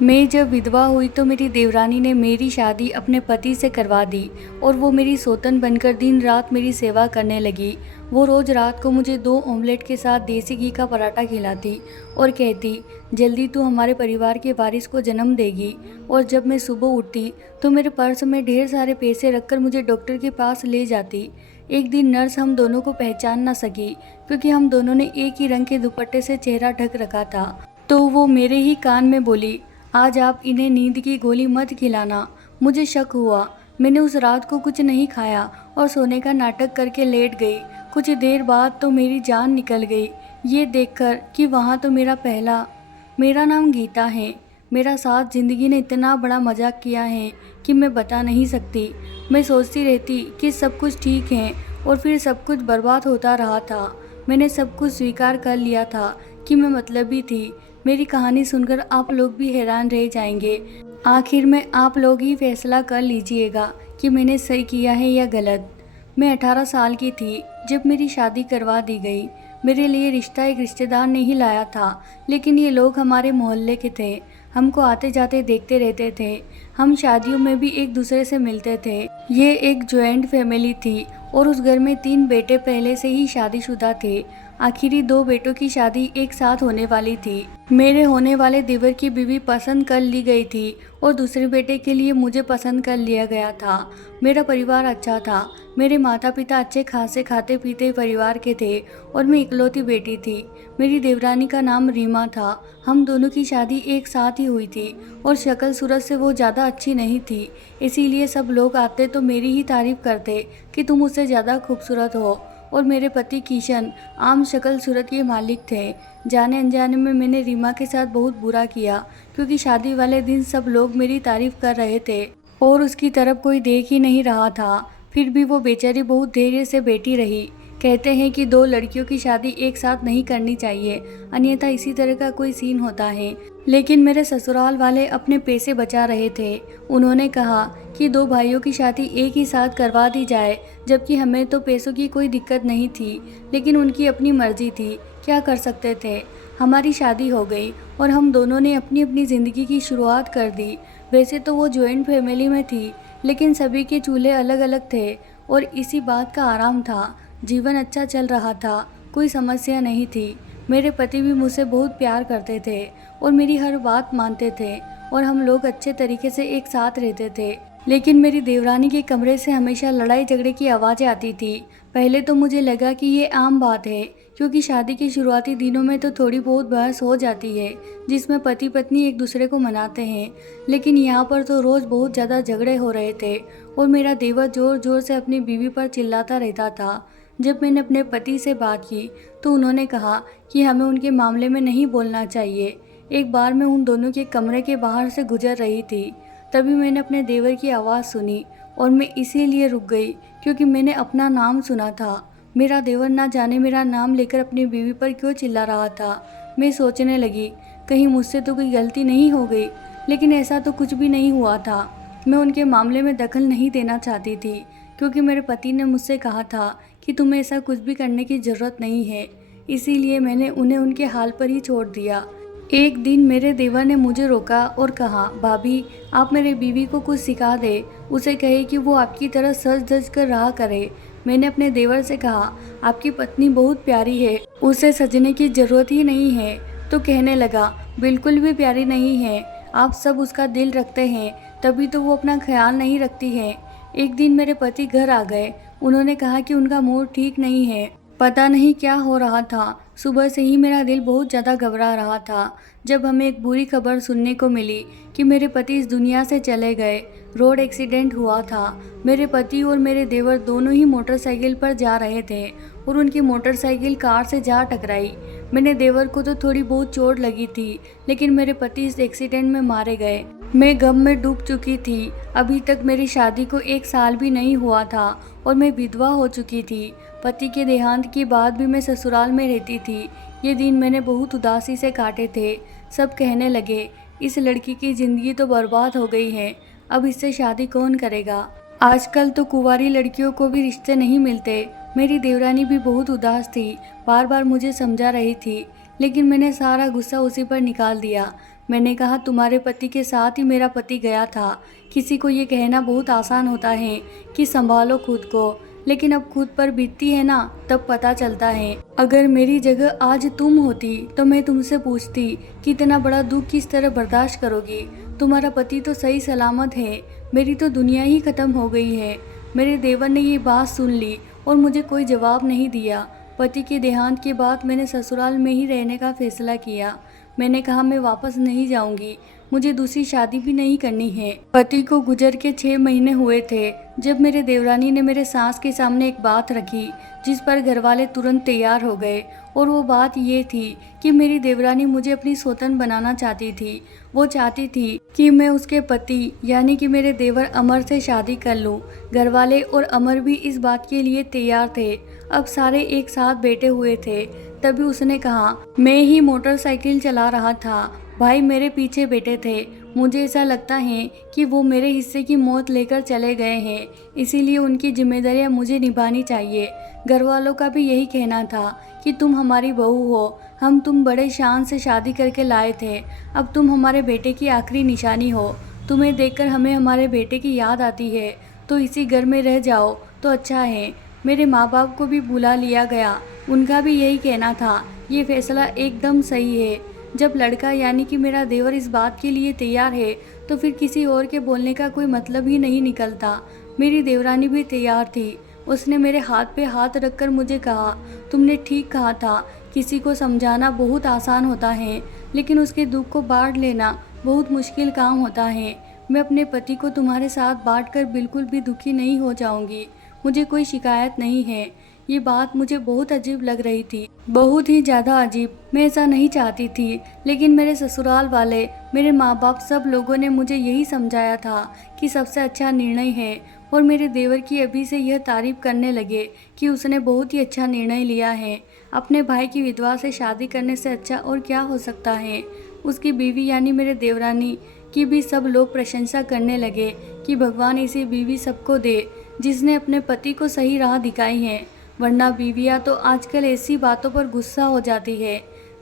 मैं जब विधवा हुई तो मेरी देवरानी ने मेरी शादी अपने पति से करवा दी और वो मेरी सौतन बनकर दिन रात मेरी सेवा करने लगी। वो रोज़ रात को मुझे 2 ऑमलेट के साथ देसी घी का पराठा खिलाती और कहती, जल्दी तू हमारे परिवार के वारिस को जन्म देगी। और जब मैं सुबह उठती तो मेरे पर्स में ढेर सारे पैसे रखकर मुझे डॉक्टर के पास ले जाती। एक दिन नर्स हम दोनों को पहचान न सकी क्योंकि हम दोनों ने एक ही रंग के दुपट्टे से चेहरा ढक रखा था। तो वो मेरे ही कान में बोली, आज आप इन्हें नींद की गोली मत खिलाना। मुझे शक हुआ। मैंने उस रात को कुछ नहीं खाया और सोने का नाटक करके लेट गई। कुछ देर बाद तो मेरी जान निकल गई ये देखकर कि वहाँ तो मेरा नाम गीता है। मेरा साथ ज़िंदगी ने इतना बड़ा मजाक किया है कि मैं बता नहीं सकती। मैं सोचती रहती कि सब कुछ ठीक है और फिर सब कुछ बर्बाद होता रहा था। मैंने सब कुछ स्वीकार कर लिया था कि मैं मतलबी थी। मेरी कहानी सुनकर आप लोग भी हैरान रह जाएंगे। आखिर में आप लोग ही फैसला कर लीजिएगा कि मैंने सही किया है या गलत। मैं 18 साल की थी जब मेरी शादी करवा दी गई। मेरे लिए रिश्ता एक रिश्तेदार ने ही लाया था, लेकिन ये लोग हमारे मोहल्ले के थे। हमको आते जाते देखते रहते थे। हम शादियों में भी एक दूसरे से मिलते थे। ये एक जॉइंट फैमिली थी और उस घर में 3 बेटे पहले से ही शादीशुदा थे। आखिरी 2 बेटों की शादी एक साथ होने वाली थी। मेरे होने वाले देवर की बीवी पसंद कर ली गई थी और दूसरे बेटे के लिए मुझे पसंद कर लिया गया था। मेरा परिवार अच्छा था। मेरे माता पिता अच्छे खासे खाते पीते परिवार के थे और मैं इकलौती बेटी थी। मेरी देवरानी का नाम रीमा था। हम दोनों की शादी एक साथ ही हुई थी और शक्ल सूरत से वो ज़्यादा अच्छी नहीं थी, इसीलिए सब लोग आते तो मेरी ही तारीफ करते कि तुम उससे ज़्यादा खूबसूरत हो। और मेरे पति किशन आम शक्ल सूरत के मालिक थे। जाने अनजाने में मैंने रीमा के साथ बहुत बुरा किया क्योंकि शादी वाले दिन सब लोग मेरी तारीफ कर रहे थे और उसकी तरफ कोई देख ही नहीं रहा था। फिर भी वो बेचारी बहुत धैर्य से बैठी रही। कहते हैं कि 2 लड़कियों की शादी एक साथ नहीं करनी चाहिए, अन्यथा इसी तरह का कोई सीन होता है। लेकिन मेरे ससुराल वाले अपने पैसे बचा रहे थे। उन्होंने कहा कि 2 भाइयों की शादी एक ही साथ करवा दी जाए, जबकि हमें तो पैसों की कोई दिक्कत नहीं थी, लेकिन उनकी अपनी मर्जी थी, क्या कर सकते थे। हमारी शादी हो गई और हम दोनों ने अपनी अपनी ज़िंदगी की शुरुआत कर दी। वैसे तो वो जॉइंट फैमिली में थी, लेकिन सभी के चूल्हे अलग अलग थे और इसी बात का आराम था। जीवन अच्छा चल रहा था, कोई समस्या नहीं थी। मेरे पति भी मुझसे बहुत प्यार करते थे और मेरी हर बात मानते थे और हम लोग अच्छे तरीके से एक साथ रहते थे। लेकिन मेरी देवरानी के कमरे से हमेशा लड़ाई झगड़े की आवाज़ें आती थी। पहले तो मुझे लगा कि ये आम बात है, क्योंकि शादी के शुरुआती दिनों में तो थोड़ी बहुत बहस हो जाती है जिसमें पति पत्नी एक दूसरे को मनाते हैं। लेकिन यहाँ पर तो रोज़ बहुत ज़्यादा झगड़े हो रहे थे और मेरा देवर ज़ोर ज़ोर से अपनी बीवी पर चिल्लाता रहता था। जब मैंने अपने पति से बात की तो उन्होंने कहा कि हमें उनके मामले में नहीं बोलना चाहिए। एक बार मैं उन दोनों के कमरे के बाहर से गुजर रही थी, तभी मैंने अपने देवर की आवाज़ सुनी और मैं इसीलिए रुक गई क्योंकि मैंने अपना नाम सुना था। मेरा देवर ना जाने मेरा नाम लेकर अपनी बीवी पर क्यों चिल्ला रहा था। मैं सोचने लगी, कहीं मुझसे तो कोई गलती नहीं हो गई, लेकिन ऐसा तो कुछ भी नहीं हुआ था। मैं उनके मामले में दखल नहीं देना चाहती थी क्योंकि मेरे पति ने मुझसे कहा था कि तुम्हें ऐसा कुछ भी करने की ज़रूरत नहीं है, इसीलिए मैंने उन्हें उनके हाल पर ही छोड़ दिया। एक दिन मेरे देवर ने मुझे रोका और कहा, भाभी आप मेरे बीवी को कुछ सिखा दे, उसे कहे कि वो आपकी तरह सज धज कर रहा करे। मैंने अपने देवर से कहा, आपकी पत्नी बहुत प्यारी है, उसे सजने की ज़रूरत ही नहीं है। तो कहने लगा, बिल्कुल भी प्यारी नहीं है, आप सब उसका दिल रखते हैं तभी तो वो अपना ख्याल नहीं रखती है। एक दिन मेरे पति घर आ गए। उन्होंने कहा कि उनका मूड ठीक नहीं है, पता नहीं क्या हो रहा था। सुबह से ही मेरा दिल बहुत ज़्यादा घबरा रहा था जब हमें एक बुरी खबर सुनने को मिली कि मेरे पति इस दुनिया से चले गए। रोड एक्सीडेंट हुआ था। मेरे पति और मेरे देवर दोनों ही मोटरसाइकिल पर जा रहे थे और उनकी मोटरसाइकिल कार से जा टकराई। मेरे देवर को तो थोड़ी बहुत चोट लगी थी, लेकिन मेरे पति इस एक्सीडेंट में मारे गए। मैं गम में डूब चुकी थी। अभी तक मेरी शादी को 1 साल भी नहीं हुआ था और मैं विधवा हो चुकी थी। पति के देहांत के बाद भी मैं ससुराल में रहती थी। ये दिन मैंने बहुत उदासी से काटे थे। सब कहने लगे, इस लड़की की ज़िंदगी तो बर्बाद हो गई है, अब इससे शादी कौन करेगा। आजकल तो कुंवारी लड़कियों को भी रिश्ते नहीं मिलते। मेरी देवरानी भी बहुत उदास थी, बार बार मुझे समझा रही थी, लेकिन मैंने सारा गुस्सा उसी पर निकाल दिया। मैंने कहा, तुम्हारे पति के साथ ही मेरा पति गया था। किसी को ये कहना बहुत आसान होता है कि संभालो खुद को, लेकिन अब खुद पर बीतती है ना, तब पता चलता है। अगर मेरी जगह आज तुम होती तो मैं तुमसे पूछती कि इतना बड़ा दुख किस तरह बर्दाश्त करोगी। तुम्हारा पति तो सही सलामत है, मेरी तो दुनिया ही खत्म हो गई है। मेरे देवर ने ये बात सुन ली और मुझे कोई जवाब नहीं दिया। पति के देहांत के बाद मैंने ससुराल में ही रहने का फैसला किया। मैंने कहा, मैं वापस नहीं जाऊंगी, मुझे दूसरी शादी भी नहीं करनी है। पति को गुजर के 6 महीने हुए थे जब मेरे देवरानी ने मेरे सास के सामने एक बात रखी, जिस पर घरवाले तुरंत तैयार हो गए। और वो बात ये थी कि मेरी देवरानी मुझे अपनी सौतन बनाना चाहती थी। वो चाहती थी कि मैं उसके पति यानी कि मेरे देवर अमर से शादी कर लूं। घरवाले और अमर भी इस बात के लिए तैयार थे। अब सारे एक साथ बैठे हुए थे। तभी उसने कहा, मैं ही मोटरसाइकिल चला रहा था, भाई मेरे पीछे बैठे थे। मुझे ऐसा लगता है कि वो मेरे हिस्से की मौत लेकर चले गए हैं, इसीलिए उनकी जिम्मेदारियां मुझे निभानी चाहिए। घर वालों का भी यही कहना था कि तुम हमारी बहू हो, हम तुम बड़े शान से शादी करके लाए थे, अब तुम हमारे बेटे की आखिरी निशानी हो। तुम्हें देखकर हमें हमारे बेटे की याद आती है, तो इसी घर में रह जाओ तो अच्छा है। मेरे माँ बाप को भी बुला लिया गया, उनका भी यही कहना था, ये फैसला एकदम सही है। जब लड़का यानी कि मेरा देवर इस बात के लिए तैयार है तो फिर किसी और के बोलने का कोई मतलब ही नहीं निकलता। मेरी देवरानी भी तैयार थी। उसने मेरे हाथ पे हाथ रखकर मुझे कहा, तुमने ठीक कहा था, किसी को समझाना बहुत आसान होता है, लेकिन उसके दुख को बांट लेना बहुत मुश्किल काम होता है। मैं अपने पति को तुम्हारे साथ बांटकर बिल्कुल भी दुखी नहीं हो जाऊंगी। मुझे कोई शिकायत नहीं है। ये बात मुझे बहुत अजीब लग रही थी, बहुत ही ज़्यादा अजीब। मैं ऐसा नहीं चाहती थी, लेकिन मेरे ससुराल वाले, मेरे माँ बाप, सब लोगों ने मुझे यही समझाया था कि सबसे अच्छा निर्णय है। और मेरे देवर की अभी से यह तारीफ करने लगे कि उसने बहुत ही अच्छा निर्णय लिया है। अपने भाई की विधवा से शादी करने से अच्छा और क्या हो सकता है। उसकी बीवी यानी मेरे देवरानी की भी सब लोग प्रशंसा करने लगे कि भगवान ऐसी बीवी सबको दे जिसने अपने पति को सही राह दिखाई है, वरना बीवियाँ तो आजकल ऐसी बातों पर गुस्सा हो जाती है।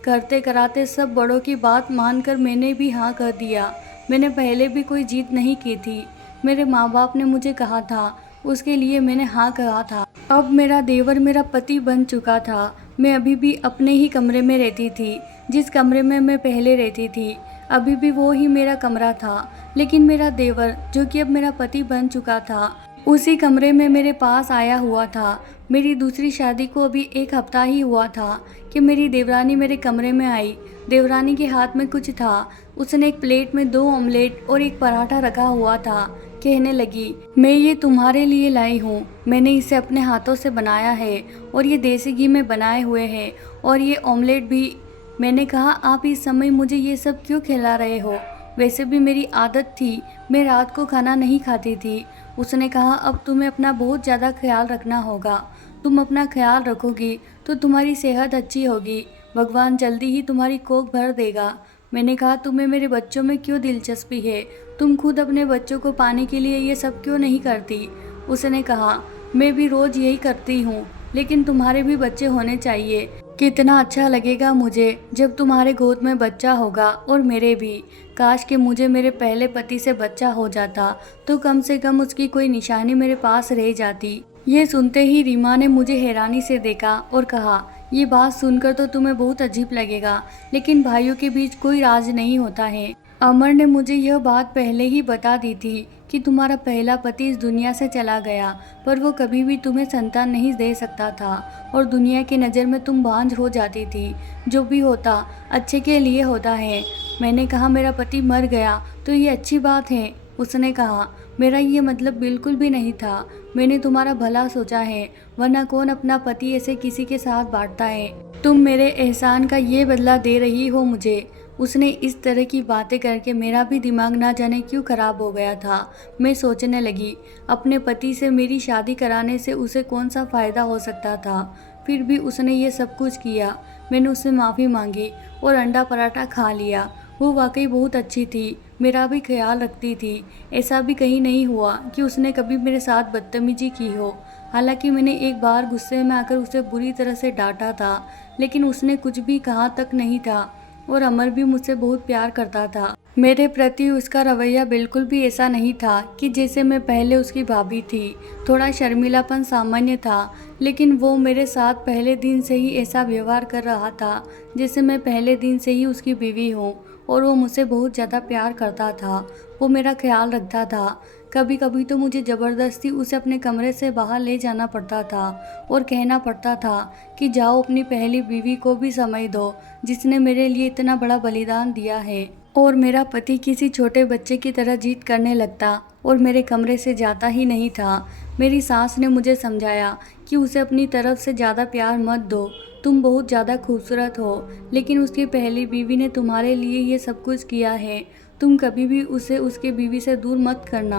करते कराते सब बड़ों की बात मानकर मैंने भी हाँ कर दिया। मैंने पहले भी कोई जीत नहीं की थी। मेरे माँ बाप ने मुझे कहा था, उसके लिए मैंने हाँ कहा था। अब मेरा देवर मेरा पति बन चुका था। मैं अभी भी अपने ही कमरे में रहती थी, जिस कमरे में मैं पहले रहती थी। अभी भी वो ही मेरा कमरा था, लेकिन मेरा देवर, जो कि अब मेरा पति बन चुका था, उसी कमरे में मेरे पास आया हुआ था। मेरी दूसरी शादी को अभी 1 हफ्ता ही हुआ था कि मेरी देवरानी मेरे कमरे में आई। देवरानी के हाथ में कुछ था। उसने एक प्लेट में 2 ऑमलेट और एक पराठा रखा हुआ था। कहने लगी, मैं ये तुम्हारे लिए लाई हूँ। मैंने इसे अपने हाथों से बनाया है और ये देसी घी में बनाए हुए हैं, और ये ऑमलेट भी। मैंने कहा, आप इस समय मुझे ये सब क्यों खिला रहे हो? वैसे भी मेरी आदत थी, मैं रात को खाना नहीं खाती थी। उसने कहा, अब तुम्हें अपना बहुत ज़्यादा ख्याल रखना होगा। तुम अपना ख्याल रखोगी तो तुम्हारी सेहत अच्छी होगी, भगवान जल्दी ही तुम्हारी कोख भर देगा। मैंने कहा, तुम्हें मेरे बच्चों में क्यों दिलचस्पी है? तुम खुद अपने बच्चों को पाने के लिए ये सब क्यों नहीं करती? उसने कहा, मैं भी रोज़ यही करती हूँ, लेकिन तुम्हारे भी बच्चे होने चाहिए। कितना अच्छा लगेगा मुझे जब तुम्हारे गोद में बच्चा होगा, और मेरे भी। काश कि मुझे मेरे पहले पति से बच्चा हो जाता, तो कम से कम उसकी कोई निशानी मेरे पास रह जाती। ये सुनते ही रीमा ने मुझे हैरानी से देखा और कहा, ये बात सुनकर तो तुम्हें बहुत अजीब लगेगा, लेकिन भाइयों के बीच कोई राज नहीं होता है। अमर ने मुझे यह बात पहले ही बता दी थी कि तुम्हारा पहला पति इस दुनिया से चला गया, पर वो कभी भी तुम्हें संतान नहीं दे सकता था, और दुनिया की नज़र में तुम बांझ हो जाती थी। जो भी होता अच्छे के लिए होता है। मैंने कहा, मेरा पति मर गया तो ये अच्छी बात है। उसने कहा, मेरा ये मतलब बिल्कुल भी नहीं था। मैंने तुम्हारा भला सोचा है, वरना कौन अपना पति ऐसे किसी के साथ बांटता है। तुम मेरे एहसान का ये बदला दे रही हो मुझे। उसने इस तरह की बातें करके मेरा भी दिमाग ना जाने क्यों खराब हो गया था। मैं सोचने लगी, अपने पति से मेरी शादी कराने से उसे कौन सा फ़ायदा हो सकता था। फिर भी उसने ये सब कुछ किया। मैंने उससे माफ़ी मांगी और अंडा पराठा खा लिया। वो वाकई बहुत अच्छी थी, मेरा भी ख्याल रखती थी। ऐसा भी कहीं नहीं हुआ कि उसने कभी मेरे साथ बदतमीजी की हो। हालांकि मैंने एक बार गुस्से में आकर उसे बुरी तरह से डांटा था, लेकिन उसने कुछ भी कहा तक नहीं था। और अमर भी मुझसे बहुत प्यार करता था। मेरे प्रति उसका रवैया बिल्कुल भी ऐसा नहीं था कि जैसे मैं पहले उसकी भाभी थी। थोड़ा शर्मिलापन सामान्य था, लेकिन वो मेरे साथ पहले दिन से ही ऐसा व्यवहार कर रहा था जैसे मैं पहले दिन से ही उसकी बीवी हूँ। और वो मुझसे बहुत ज़्यादा प्यार करता था, वो मेरा ख्याल रखता था। कभी कभी तो मुझे ज़बरदस्ती उसे अपने कमरे से बाहर ले जाना पड़ता था और कहना पड़ता था कि जाओ अपनी पहली बीवी को भी समय दो, जिसने मेरे लिए इतना बड़ा बलिदान दिया है। और मेरा पति किसी छोटे बच्चे की तरह जिद करने लगता और मेरे कमरे से जाता ही नहीं था। मेरी सास ने मुझे समझाया कि उसे अपनी तरफ से ज़्यादा प्यार मत दो, तुम बहुत ज़्यादा खूबसूरत हो, लेकिन उसकी पहली बीवी ने तुम्हारे लिए ये सब कुछ किया है, तुम कभी भी उसे उसकी बीवी से दूर मत करना।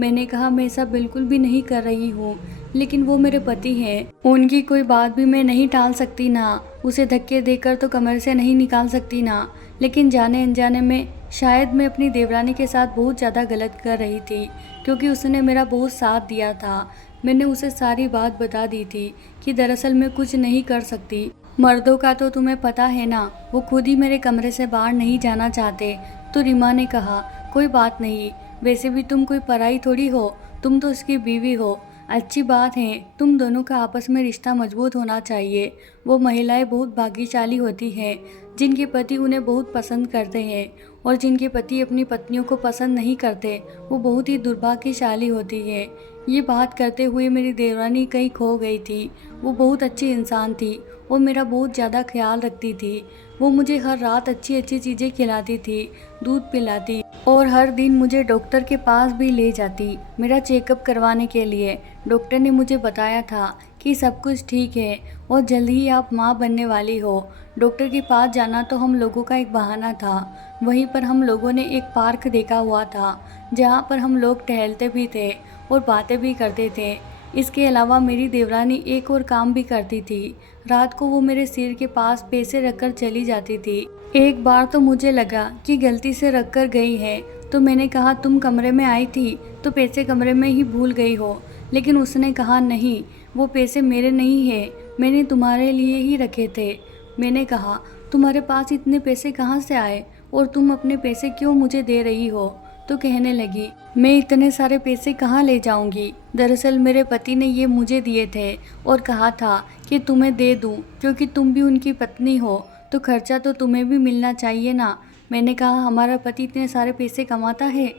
मैंने कहा मैं ऐसा बिल्कुल भी नहीं कर रही हूँ, लेकिन वो मेरे पति हैं, उनकी कोई बात भी मैं नहीं टाल सकती ना, उसे धक्के देकर तो कमरे से नहीं निकाल सकती ना। लेकिन जाने अनजाने में शायद मैं अपनी देवरानी के साथ बहुत ज़्यादा गलत कर रही थी, क्योंकि उसने मेरा बहुत साथ दिया था। मैंने उसे सारी बात बता दी थी कि दरअसल मैं कुछ नहीं कर सकती। मर्दों का तो तुम्हें पता है ना, वो खुद ही मेरे कमरे से बाहर नहीं जाना चाहते। तो रीमा ने कहा कोई बात नहीं, वैसे भी तुम कोई पराई थोड़ी हो, तुम तो उसकी बीवी हो। अच्छी बात है, तुम दोनों का आपस में रिश्ता मजबूत होना चाहिए। वो महिलाएं बहुत भाग्यशाली होती हैं जिनके पति उन्हें बहुत पसंद करते हैं, और जिनके पति अपनी पत्नियों को पसंद नहीं करते वो बहुत ही दुर्भाग्यशाली होती है। ये बात करते हुए मेरी देवरानी कहीं खो गई थी। वो बहुत अच्छी इंसान थी और मेरा बहुत ज़्यादा ख्याल रखती थी। वो मुझे हर रात अच्छी अच्छी चीज़ें खिलाती थी, दूध पिलाती और हर दिन मुझे डॉक्टर के पास भी ले जाती मेरा चेकअप करवाने के लिए। डॉक्टर ने मुझे बताया था कि सब कुछ ठीक है और जल्द ही आप माँ बनने वाली हो। डॉक्टर के पास जाना तो हम लोगों का एक बहाना था। वहीं पर हम लोगों ने एक पार्क देखा हुआ था जहाँ पर हम लोग टहलते भी थे और बातें भी करते थे। इसके अलावा मेरी देवरानी एक और काम भी करती थी। रात को वो मेरे सिर के पास पैसे रखकर चली जाती थी। एक बार तो मुझे लगा कि गलती से रख कर गई है, तो मैंने कहा तुम कमरे में आई थी तो पैसे कमरे में ही भूल गई हो। लेकिन उसने कहा नहीं, वो पैसे मेरे नहीं हैं, मैंने तुम्हारे लिए ही रखे थे। मैंने कहा तुम्हारे पास इतने पैसे कहाँ से आए और तुम अपने पैसे क्यों मुझे दे रही हो? तो कहने लगी मैं इतने सारे पैसे कहाँ ले जाऊंगी, दरअसल मेरे पति ने ये मुझे दिए थे और कहा था कि तुम्हें दे दूं, क्योंकि तुम भी उनकी पत्नी हो तो खर्चा तो तुम्हें भी मिलना चाहिए ना। मैंने कहा हमारा पति इतने सारे पैसे कमाता है।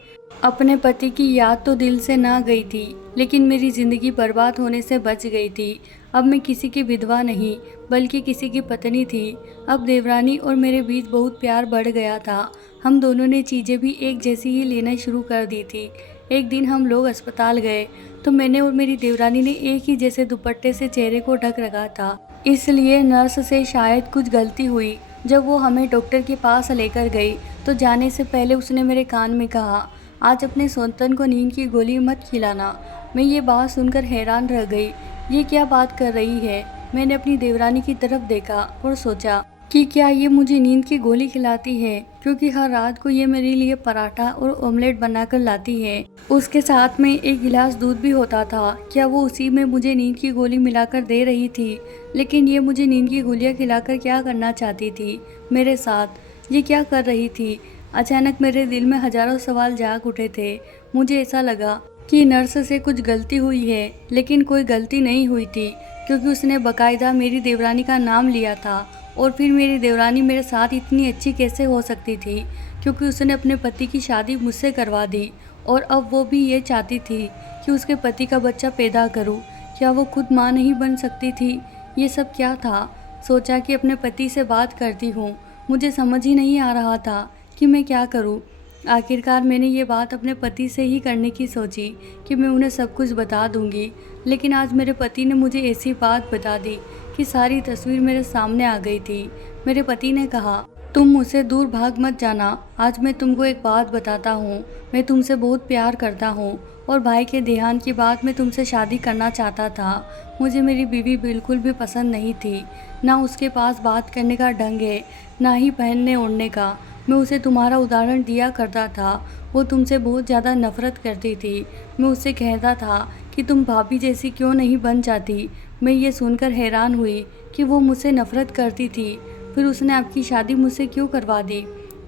अपने पति की याद तो दिल से ना गई थी, लेकिन मेरी ज़िंदगी बर्बाद होने से बच गई थी। अब मैं किसी की विधवा नहीं बल्कि किसी की पत्नी थी। अब देवरानी और मेरे बीच बहुत प्यार बढ़ गया था। हम दोनों ने चीज़ें भी एक जैसी ही लेना शुरू कर दी थी। एक दिन हम लोग अस्पताल गए तो मैंने और मेरी देवरानी ने एक ही जैसे दुपट्टे से चेहरे को ढक रखा था, इसलिए नर्स से शायद कुछ गलती हुई। जब वो हमें डॉक्टर के पास लेकर गई तो जाने से पहले उसने मेरे कान में कहा आज अपने सौतन को नींद की गोली मत खिलाना। मैं ये बात सुनकर हैरान रह गई, ये क्या बात कर रही है। मैंने अपनी देवरानी की तरफ देखा और सोचा कि क्या ये मुझे नींद की गोली खिलाती है, क्योंकि हर रात को ये मेरे लिए पराठा और ऑमलेट बनाकर लाती है। उसके साथ में एक गिलास दूध भी होता था। क्या वो उसी में मुझे नींद की गोली मिलाकर दे रही थी? लेकिन ये मुझे नींद की गोलियां खिलाकर क्या करना चाहती थी मेरे साथ? ये क्या कर रही थी? अचानक मेरे दिल में हजारों सवाल जाग उठे थे। मुझे ऐसा लगा कि नर्स से कुछ गलती हुई है, लेकिन कोई गलती नहीं हुई थी, क्योंकि उसने बाकायदा मेरी देवरानी का नाम लिया था। और फिर मेरी देवरानी मेरे साथ इतनी अच्छी कैसे हो सकती थी, क्योंकि उसने अपने पति की शादी मुझसे करवा दी और अब वो भी ये चाहती थी कि उसके पति का बच्चा पैदा करूं। क्या वो खुद माँ नहीं बन सकती थी? ये सब क्या था? सोचा कि अपने पति से बात करती हूँ। मुझे समझ ही नहीं आ रहा था कि मैं क्या करूँ। आखिरकार मैंने ये बात अपने पति से ही करने की सोची कि मैं उन्हें सब कुछ बता दूंगी। लेकिन आज मेरे पति ने मुझे ऐसी बात बता दी कि सारी तस्वीर मेरे सामने आ गई थी। मेरे पति ने कहा तुम मुझसे दूर भाग मत जाना, आज मैं तुमको एक बात बताता हूँ। मैं तुमसे बहुत प्यार करता हूँ और भाई के देहांत के बाद मैं तुमसे शादी करना चाहता था। मुझे मेरी बीवी बिल्कुल भी पसंद नहीं थी, ना उसके पास बात करने का ढंग है, ना ही पहनने ओढ़ने का। मैं उसे तुम्हारा उदाहरण दिया करता था। वो तुमसे बहुत ज़्यादा नफरत करती थी। मैं उससे कहता था कि तुम भाभी जैसी क्यों नहीं बन जाती। मैं ये सुनकर हैरान हुई कि वो मुझसे नफरत करती थी। फिर उसने आपकी शादी मुझसे क्यों करवा दी?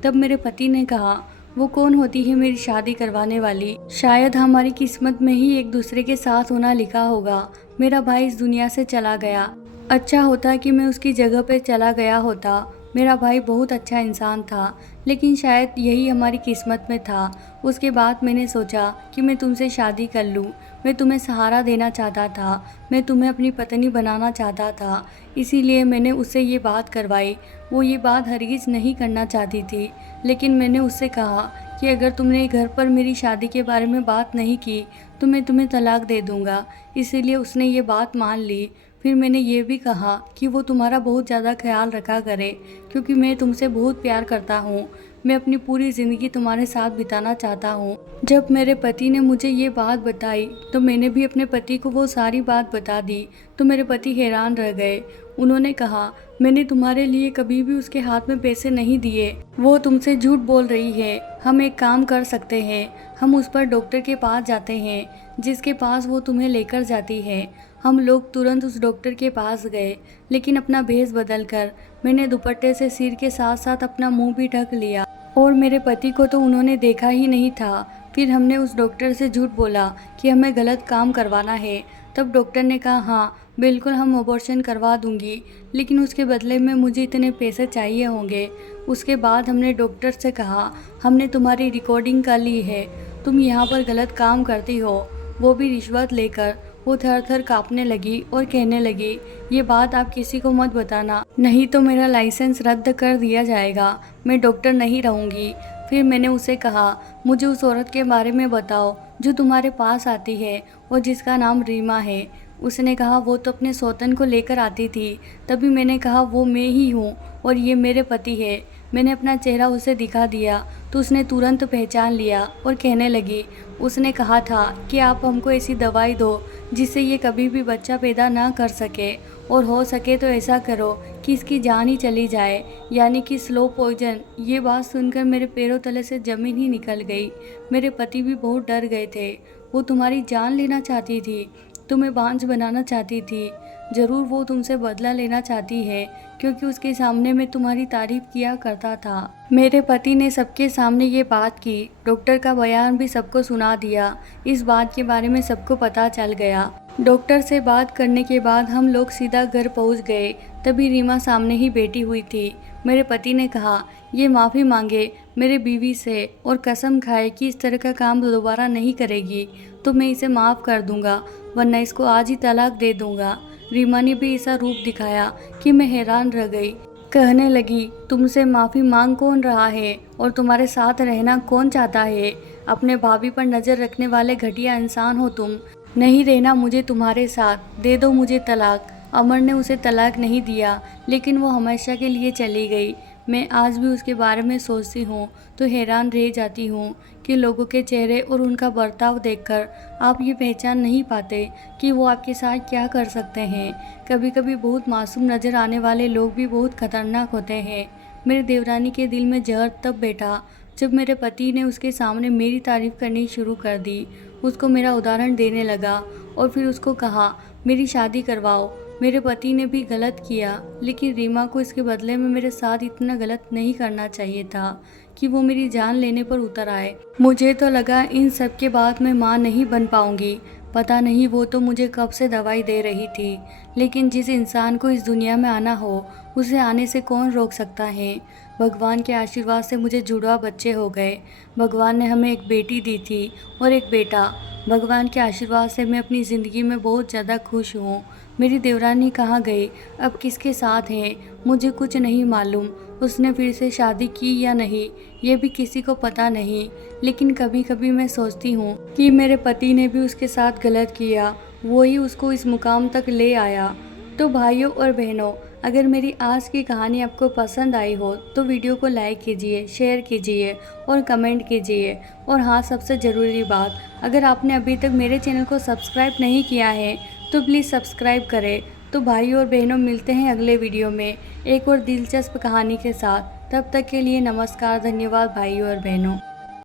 तब मेरे पति ने कहा, वो कौन होती है मेरी शादी करवाने वाली? शायद हमारी किस्मत में ही एक दूसरे के साथ होना लिखा होगा। मेरा भाई इस दुनिया से चला गया। अच्छा होता कि मैं उसकी जगह पे चला गया होता। मेरा भाई बहुत अच्छा इंसान था, लेकिन शायद यही हमारी किस्मत में था। उसके बाद मैंने सोचा कि मैं तुमसे शादी कर लूँ। मैं तुम्हें सहारा देना चाहता था, मैं तुम्हें अपनी पत्नी बनाना चाहता था, इसीलिए मैंने उससे ये बात करवाई। वो ये बात हरगिज़ नहीं करना चाहती थी, लेकिन मैंने उससे कहा कि अगर तुमने घर पर मेरी शादी के बारे में बात नहीं की तो मैं तुम्हें तलाक दे दूँगा। इसीलिए उसने ये बात मान ली। फिर मैंने ये भी कहा कि वो तुम्हारा बहुत ज़्यादा ख्याल रखा करे, क्योंकि मैं तुमसे बहुत प्यार करता हूँ। मैं अपनी पूरी ज़िंदगी तुम्हारे साथ बिताना चाहता हूँ। जब मेरे पति ने मुझे ये बात बताई तो मैंने भी अपने पति को वो सारी बात बता दी। तो मेरे पति हैरान रह गए। उन्होंने कहा, मैंने तुम्हारे लिए कभी भी उसके हाथ में पैसे नहीं दिए। वो तुमसे झूठ बोल रही है। हम एक काम कर सकते हैं, हम उस पर डॉक्टर के पास जाते हैं जिसके पास वो तुम्हें लेकर जाती है। हम लोग तुरंत उस डॉक्टर के पास गए, लेकिन अपना भेष बदल कर मैंने दुपट्टे से सिर के साथ साथ अपना मुंह भी ढक लिया, और मेरे पति को तो उन्होंने देखा ही नहीं था। फिर हमने उस डॉक्टर से झूठ बोला कि हमें गलत काम करवाना है। तब डॉक्टर ने कहा, हाँ बिल्कुल हम अबॉर्शन करवा दूंगी, लेकिन उसके बदले में मुझे इतने पैसे चाहिए होंगे। उसके बाद हमने डॉक्टर से कहा, हमने तुम्हारी रिकॉर्डिंग कर ली है, तुम यहाँ पर गलत काम करती हो, वो भी रिश्वत लेकर। वो थर थर काँपने लगी और कहने लगी, ये बात आप किसी को मत बताना, नहीं तो मेरा लाइसेंस रद्द कर दिया जाएगा, मैं डॉक्टर नहीं रहूँगी। फिर मैंने उसे कहा, मुझे उस औरत के बारे में बताओ जो तुम्हारे पास आती है और जिसका नाम रीमा है। उसने कहा, वो तो अपने सौतन को लेकर आती थी। तभी मैंने कहा, वो मैं ही हूँ और ये मेरे पति है। मैंने अपना चेहरा उसे दिखा दिया तो उसने तुरंत पहचान लिया और कहने लगी, उसने कहा था कि आप हमको ऐसी दवाई दो जिससे ये कभी भी बच्चा पैदा ना कर सके, और हो सके तो ऐसा करो कि इसकी जान ही चली जाए, यानी कि स्लो पॉइजन। ये बात सुनकर मेरे पैरों तले से ज़मीन ही निकल गई। मेरे पति भी बहुत डर गए थे। वो तुम्हारी जान लेना चाहती थी, तुम्हें बांझ बनाना चाहती थी। ज़रूर वो तुमसे बदला लेना चाहती है, क्योंकि उसके सामने मैं तुम्हारी तारीफ किया करता था। मेरे पति ने सबके सामने ये बात की। डॉक्टर का बयान भी सबको सुना दिया। इस बात के बारे में सबको पता चल गया। डॉक्टर से बात करने के बाद हम लोग सीधा घर पहुंच गए। तभी रीमा सामने ही बैठी हुई थी। मेरे पति ने कहा, ये माफ़ी मांगे मेरे बीवी से और कसम खाए कि इस तरह का काम दोबारा नहीं करेगी, तो मैं इसे माफ़ कर दूंगा, वरना इसको आज ही तलाक दे दूंगा। रीमा ने भी ऐसा रूप दिखाया कि मैं हैरान रह गई। कहने लगी, तुमसे माफ़ी मांग कौन रहा है और तुम्हारे साथ रहना कौन चाहता है? अपने भाभी पर नज़र रखने वाले घटिया इंसान हो तुम। नहीं रहना मुझे तुम्हारे साथ, दे दो मुझे तलाक। अमर ने उसे तलाक नहीं दिया, लेकिन वो हमेशा के लिए चली गई। मैं आज भी उसके बारे में सोचती हूँ तो हैरान रह जाती हूँ कि लोगों के चेहरे और उनका बर्ताव देखकर आप ये पहचान नहीं पाते कि वो आपके साथ क्या कर सकते हैं। कभी कभी बहुत मासूम नज़र आने वाले लोग भी बहुत खतरनाक होते हैं। मेरे देवरानी के दिल में जहर तब बैठा जब मेरे पति ने उसके सामने मेरी तारीफ़ करनी शुरू कर दी। उसको मेरा उदाहरण देने लगा और फिर उसको कहा, मेरी शादी करवाओ। मेरे पति ने भी गलत किया, लेकिन रीमा को इसके बदले में मेरे साथ इतना गलत नहीं करना चाहिए था कि वो मेरी जान लेने पर उतर आए। मुझे तो लगा इन सब के बाद मैं माँ नहीं बन पाऊंगी। पता नहीं वो तो मुझे कब से दवाई दे रही थी, लेकिन जिस इंसान को इस दुनिया में आना हो उसे आने से कौन रोक सकता है। भगवान के आशीर्वाद से मुझे जुड़वा बच्चे हो गए। भगवान ने हमें एक बेटी दी थी और एक बेटा। भगवान के आशीर्वाद से मैं अपनी ज़िंदगी में बहुत ज़्यादा खुश हूँ। मेरी देवरानी कहाँ गई, अब किसके साथ है, मुझे कुछ नहीं मालूम। उसने फिर से शादी की या नहीं ये भी किसी को पता नहीं, लेकिन कभी कभी मैं सोचती हूँ कि मेरे पति ने भी उसके साथ गलत किया, वो ही उसको इस मुकाम तक ले आया। तो भाइयों और बहनों, अगर मेरी आज की कहानी आपको पसंद आई हो तो वीडियो को लाइक कीजिए, शेयर कीजिए और कमेंट कीजिए। और हाँ, सबसे ज़रूरी बात, अगर आपने अभी तक मेरे चैनल को सब्सक्राइब नहीं किया है तो प्लीज़ सब्सक्राइब करें। तो भाइयों और बहनों, मिलते हैं अगले वीडियो में एक और दिलचस्प कहानी के साथ। तब तक के लिए नमस्कार, धन्यवाद भाइयों और बहनों।